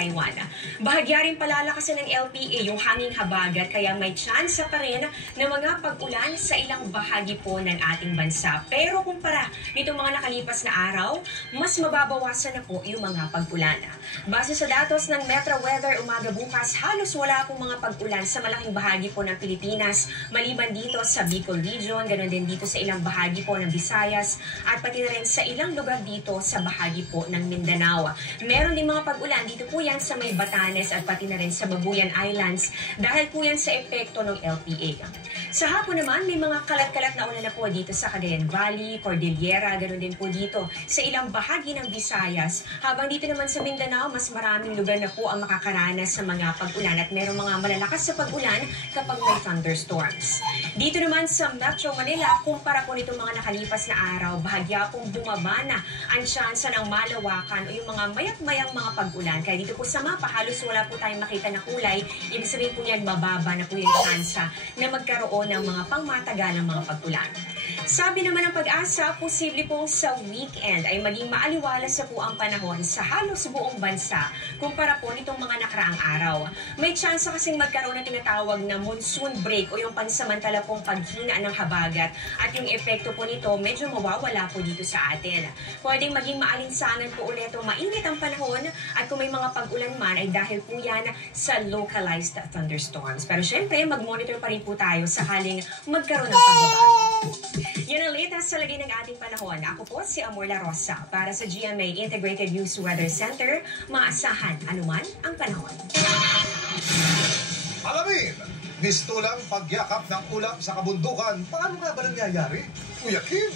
Taiwan. Bahagya rin palalakasan ng LPA yung hanging habagat kaya may tsansa pa rin ng mga pag-ulan sa ilang bahagi po ng ating bansa. Pero kumpara nitong mga nakalipas na araw, mas mababawasan na po yung mga pag-ulan. Base sa datos ng Metro Weather, umaga bukas halos wala pong mga pag-ulan sa malaking bahagi po ng Pilipinas, maliban dito sa Bicol Region, ganoon din dito sa ilang bahagi po ng Visayas at pati na rin sa ilang lugar dito sa bahagi po ng Mindanao. Meron din mga pag-ulan dito po yan sa may Batanes at pati na rin sa Babuyan Islands dahil po yan sa epekto ng LPA. Sa hapon naman, may mga kalat-kalat na ulan na po dito sa Cagayan Valley, Cordillera, ganoon din po dito sa ilang bahagi ng Visayas. Habang dito naman sa Mindanao, mas maraming lugar na po ang makakaranas sa mga pag-ulan at merong mga malalakas sa pag-ulan kapag may thunderstorms. Dito naman sa Metro Manila, kumpara po nitong mga nakalipas na araw, bahagya pong bumaba na ang tsansa ng malawakan o yung mga mayak-mayang mga pag-ulan. Kaya dito po sa mapa, halos wala po tayong makita na kulay. Ibig sabihin po yan, mababa na po yung tsansa na magkaroon ng mga pangmatagalang mga pag-ulan. Sabi naman ng Pag-asa, posible pong sa weekend ay maging maaliwalas na po ang panahon sa halos buong bansa kumpara po nitong mga nakaraang araw. May tsansa kasing magkaroon ng tinatawag na monsoon break o yung pansamantala pong paghina ng habagat at yung epekto po nito medyo mawawala po dito sa atin. Pwedeng maging maalinsangan po ulit o mainit ang panahon at kung may mga pag-ulan man ay dahil po yan sa localized thunderstorms. Pero syempre, mag-monitor pa rin po tayo sakaling magkaroon ng pagbabago. Yan ang latest sa lagay ng ating panahon. Ako po si Amor La Rosa para sa GMA Integrated News Weather Center. Maasahan anuman ang panahon. Alamin, mistulang pagyakap ng ulam sa kabundukan. Paano nga ba nangyayari? Kuya Kim?